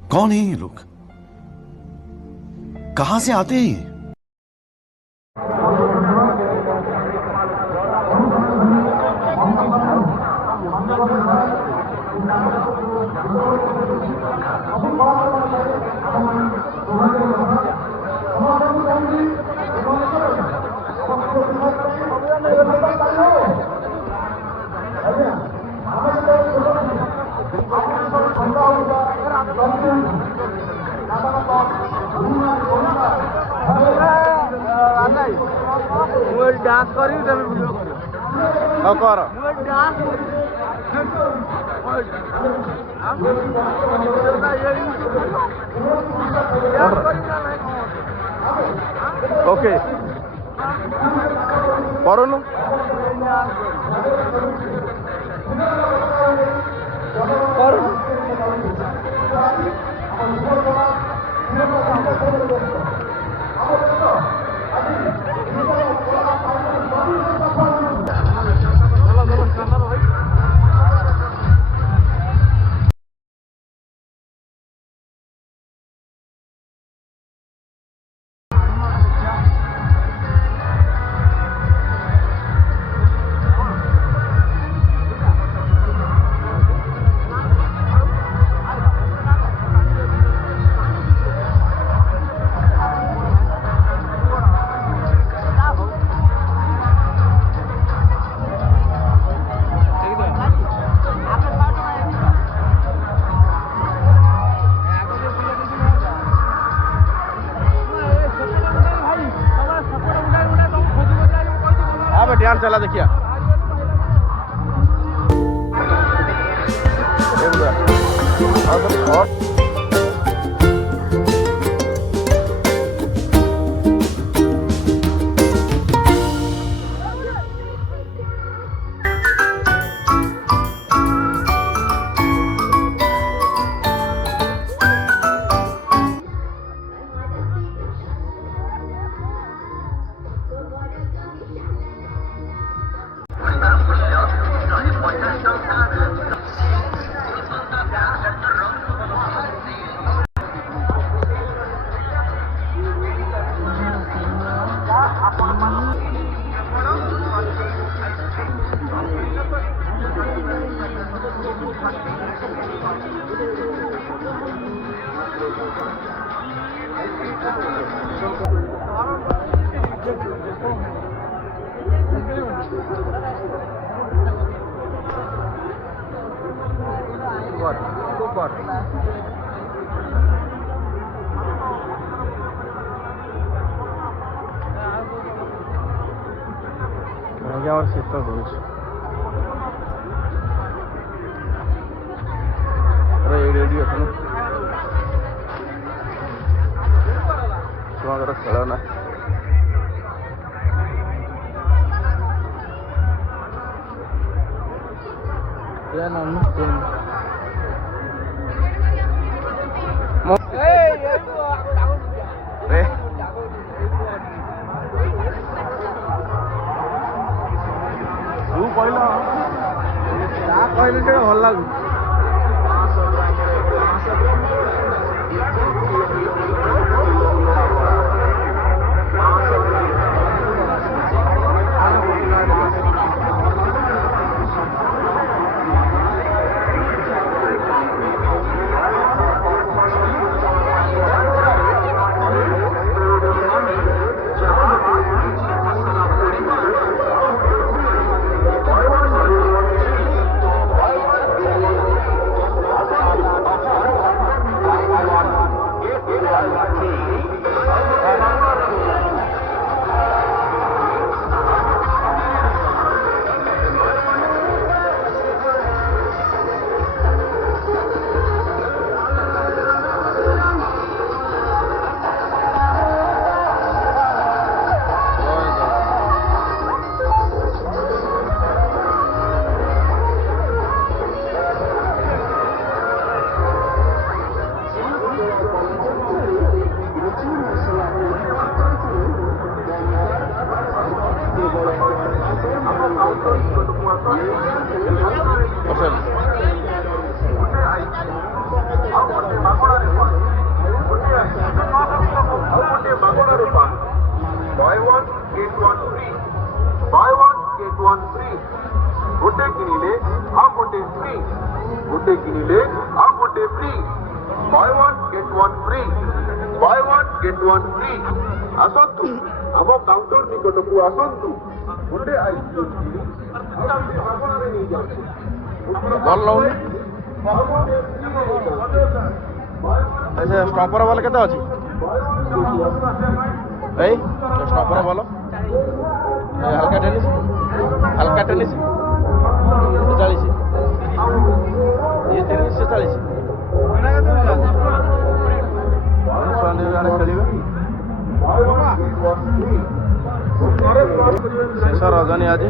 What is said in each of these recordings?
कौन है ये लोग? कहां से आते हैं ये? डांस करी तब वीडियो करो ଆଉ କର डांस ଓକେ କରୁନୁ ध्यान चला देखिए और शीतल रोज रेडियो ଛୁଆଙ୍କର ଖେଳନା ତୁ କହିଲ ଯାହା କହିଲେ ସେଇଟା ଭଲ ଲାଗୁଛି Get one free. Asantu. Amo counter nikotoku asantu. Munde ice ଭଲ ଲାଗୁନି ଷ୍ଟମ୍ପର ବଲ୍ କେତେ ଅଛି ଭାଇ ଷ୍ଟମ୍ପର ବଲ୍ ହାଲକା ଟେନିସ୍ 40 ଇଏ 40 ଖେଳିବେ ଶେଷ ରଜନୀ ଆଜି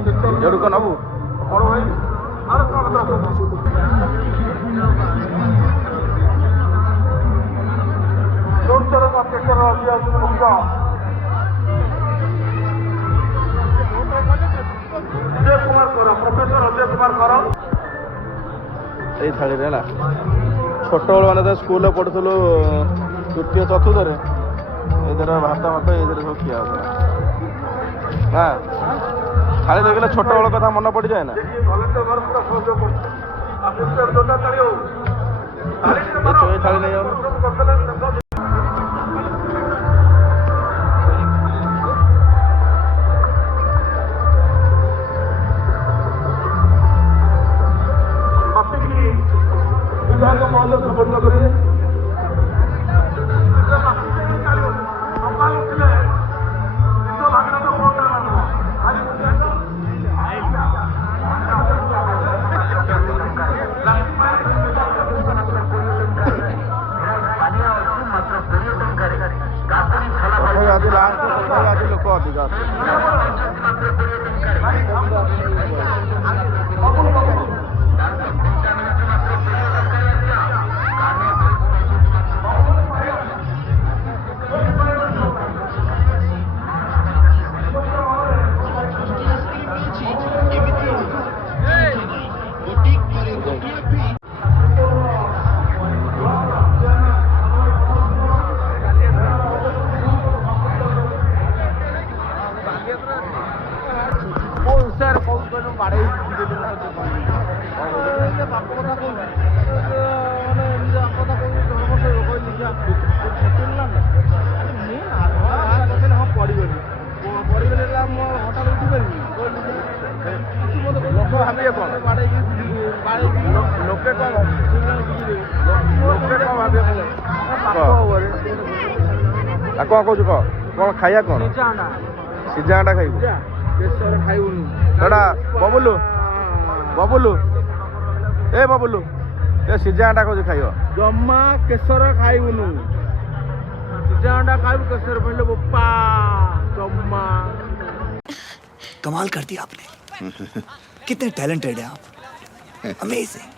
ଏଠୁ କଣ ନବୁ ଏଇ ଥାଳିରେ ହେଲା ଛୋଟବେଳୁ ମାନେ ତ ସ୍କୁଲରେ ପଢ଼ୁଥିଲୁ ତୃତୀୟ ଚତୁର୍ଥରେ ଏଇଥିରେ ଭାତ ଏଇଥିରେ ସବୁ ଖିଆ ହଉଥିଲା ନା ଥାଳି ଦେଖିଲେ ଛୋଟବେଳ କଥା ମନେ ପଡ଼ିଯାଏ ନା ଏଇ ଥାଳି ନେଇ ଯାଉନ ଆଜି ଲୋକ ଅଧିକ କଣ କହୁଛୁ କହ କଣ ଖାଇବା କଣ ସିଝା ଅଣ୍ଡା ଖାଇବୁ ଖାଇବୁନି ଏଟା ବବୁଲୁ ଏ ବବୁଲୁ ଏ ସିଝା ଅଣ୍ଡା କହୁଛୁ ଖାଇବ ଜମା କେଶର ଖାଇବୁନୁ ସିଝା ଅଣ୍ଡା ଖାଇବୁ କେଶର ପଇଲେ ବୋପା ଜମା कमाल कर दिया आपने कितने टैलेंटेड हैं आप अमेजिंग